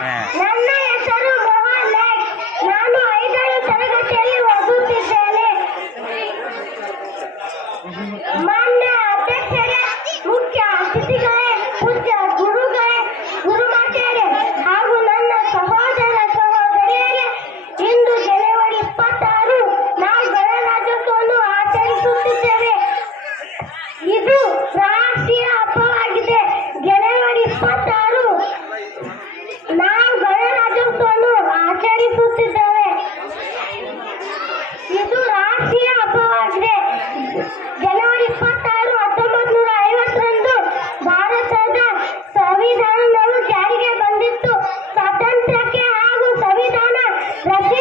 ನನ್ನ ಹೆಸರು ನಾಯ್ಕ್ ನಾನು ಐದನೇ ತರಗತಿಯಲ್ಲಿ ಓದುತ್ತಿದ್ದೇನೆ. ಮಾನ್ಯ ಅಧ್ಯಕ್ಷರೇ, ಮುಖ್ಯ ಅತಿಥಿಗಳೇ ಪೂಜ್ಯ ಗುರುಗಳೇ, ಗುರುಮಾತೆಯರೇ ಹಾಗೂ ನನ್ನ ಸಹೋದರ ಸಹೋದರಿಯರೇ, ಇಂದು ಜನವರಿ ಇಪ್ಪತ್ತಾರು ನಾವು ಗಣರಾಜ್ಯೋತ್ಸವವನ್ನು ಆಚರಿಸುತ್ತಿದ್ದೇವೆ. ಇದು ರಾಷ್ಟ್ರೀಯ ಇದು ರಾಷ್ಟ್ರೀಯ ಹಬ್ಬವಾಗಿದೆ. ಜನವರಿ ಇಪ್ಪತ್ತಾರು, ಹತ್ತೊಂಬತ್ತು ನೂರ ಐವತ್ತರಂದು ಭಾರತದ ಸಂವಿಧಾನವು ಜಾರಿಗೆ ಬಂದಿತ್ತು. ಸ್ವಾತಂತ್ರ್ಯಕ್ಕೆ ಹಾಗೂ ಸಂವಿಧಾನ ರಚನೆ